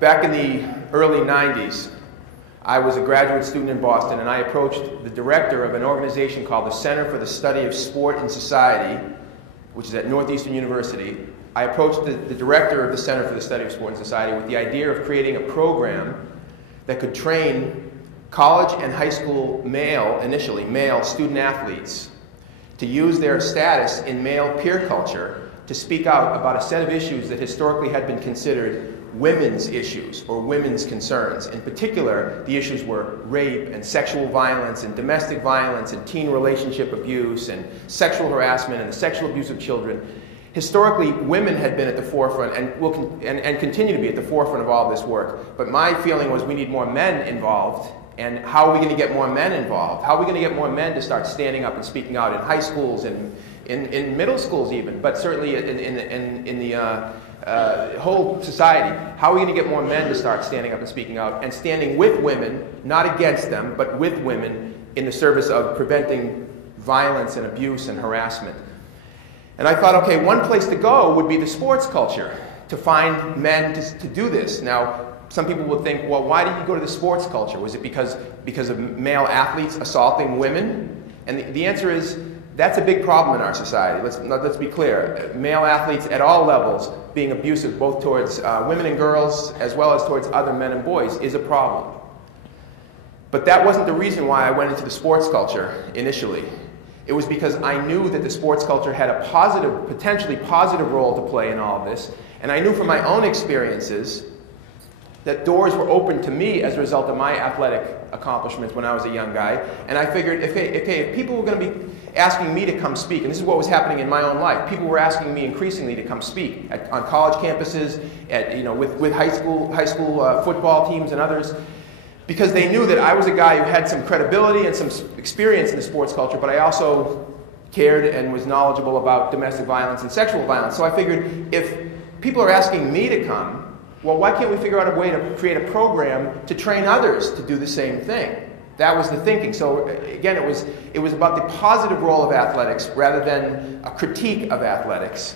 Back in the early 90s, I was a graduate student in Boston, and I approached the director of an organization called the Center for the Study of Sport and Society, which is at Northeastern University. I approached the director of the Center for the Study of Sport and Society with the idea of creating a program that could train college and high school initially male student athletes to use their status in male peer culture to speak out about a set of issues that historically had been considered women's issues or women's concerns. In particular, the issues were rape and sexual violence and domestic violence and teen relationship abuse and sexual harassment and the sexual abuse of children. Historically, women had been at the forefront and continue to be at the forefront of all this work. But my feeling was we need more men involved. And how are we going to get more men involved? How are we going to get more men to start standing up and speaking out in high schools and in middle schools even, but certainly in the whole society? How are we going to get more men to start standing up and speaking out and standing with women, not against them, but with women in the service of preventing violence and abuse and harassment? And I thought, okay, one place to go would be the sports culture, to find men to do this. Now, some people would think, well, why did you go to the sports culture? Was it because of male athletes assaulting women? And the answer is, that's a big problem in our society. Let's be clear. Male athletes at all levels being abusive, both towards women and girls, as well as towards other men and boys, is a problem. But that wasn't the reason why I went into the sports culture initially. It was because I knew that the sports culture had a potentially positive role to play in all of this. And I knew from my own experiences that doors were open to me as a result of my athletic accomplishments when I was a young guy. And I figured, if people were going to be asking me to come speak, and this is what was happening in my own life, people were asking me increasingly to come speak on college campuses, with high school football teams and others, because they knew that I was a guy who had some credibility and some experience in the sports culture, but I also cared and was knowledgeable about domestic violence and sexual violence. So I figured, if people are asking me to come, well, why can't we figure out a way to create a program to train others to do the same thing? That was the thinking. So again, it was about the positive role of athletics rather than a critique of athletics.